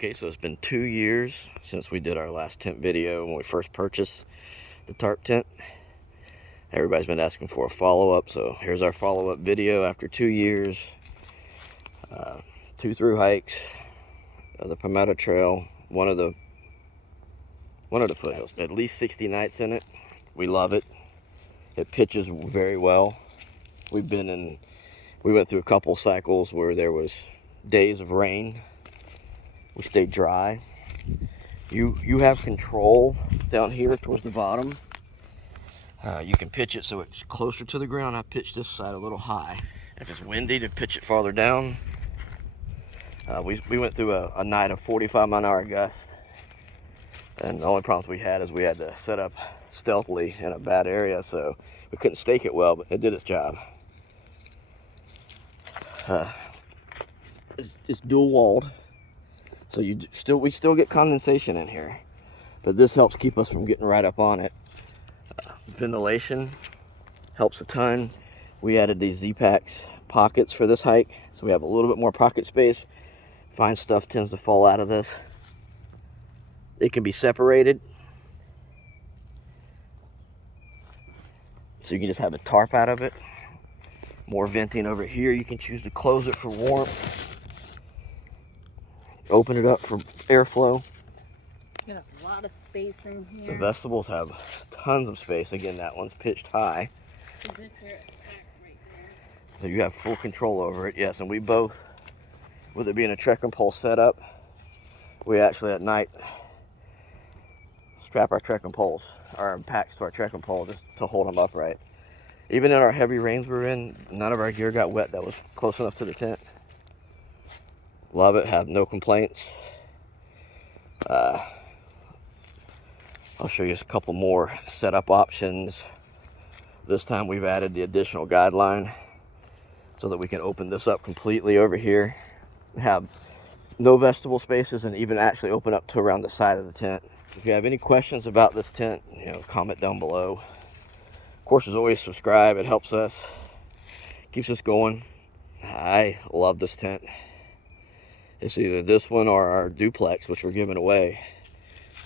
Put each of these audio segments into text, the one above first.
Okay, so it's been 2 years since we did our last tent video when we first purchased the tarp tent. Everybody's been asking for a follow-up, so here's our follow-up video after 2 years. 2 through hikes, the Palmetto Trail, one of the foothills. At least 60 nights in it. We love it. It pitches very well. We went through a couple cycles where there was days of rain. We stayed dry. You have control down here towards the bottom. You can pitch it so it's closer to the ground. I pitched this side a little high. If it's windy, to pitch it farther down. We went through a night of 45-mile-an-hour gusts, and the only problems we had is we had to set up stealthily in a bad area, so we couldn't stake it well, but it did its job. It's dual walled, so we still get condensation in here, but this helps keep us from getting right up on it. Ventilation helps a ton. We added these Z-Packs pockets for this hike, so we have a little bit more pocket space. Fine stuff tends to fall out of this. It can be separated, so you can just have a tarp out of it. More venting over here. You can choose to close it for warmth, open it up for airflow. You got a lot of space in here. The vegetables have tons of space. Again, that one's pitched high, Is it your pack right there? so you have full control over it. Yes, and we both, with it being a trekking pole setup, we actually at night strap our trekking poles, our packs to our trekking pole just to hold them upright. Even in our heavy rains we're in, none of our gear got wet that was close enough to the tent. Love it, have no complaints. I'll show you a couple more setup options. This time we've added the additional guideline so that we can open this up completely over here. Have no vegetable spaces and even actually open up to around the side of the tent. If you have any questions about this tent, comment down below. Of course, as always, subscribe. It helps us, keeps us going. I love this tent. It's either this one or our duplex, which we're giving away.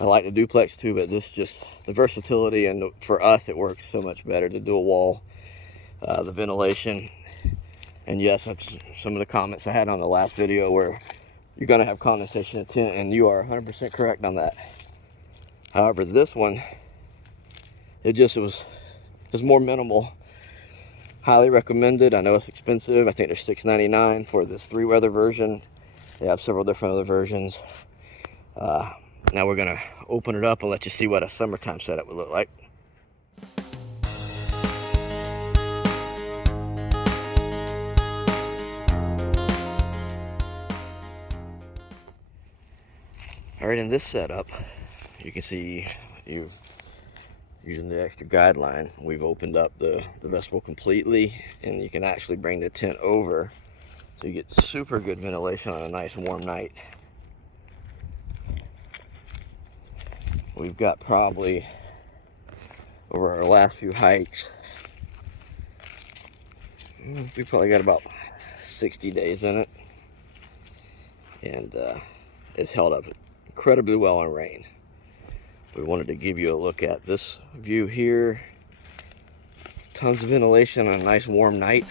I like the duplex too, but this just, the versatility, and for us it works so much better. The dual wall, the ventilation, and yes, that's some of the comments I had on the last video where you're going to have condensation in the tent, and you are 100% correct on that. However, this one, it was more minimal. Highly recommended. I know it's expensive. I think they're $6.99 for this 3-weather version. They have several different other versions. Now we're gonna open it up and let you see what a summertime setup would look like. All right, in this setup, you can see using the extra guideline, we've opened up the vestibule completely, and you can actually bring the tent over, so you get super good ventilation on a nice warm night. We've got probably, over our last few hikes, we probably got about 60 days in it, and it's held up incredibly well in rain. We wanted to give you a look at this view here. Tons of ventilation on a nice warm night.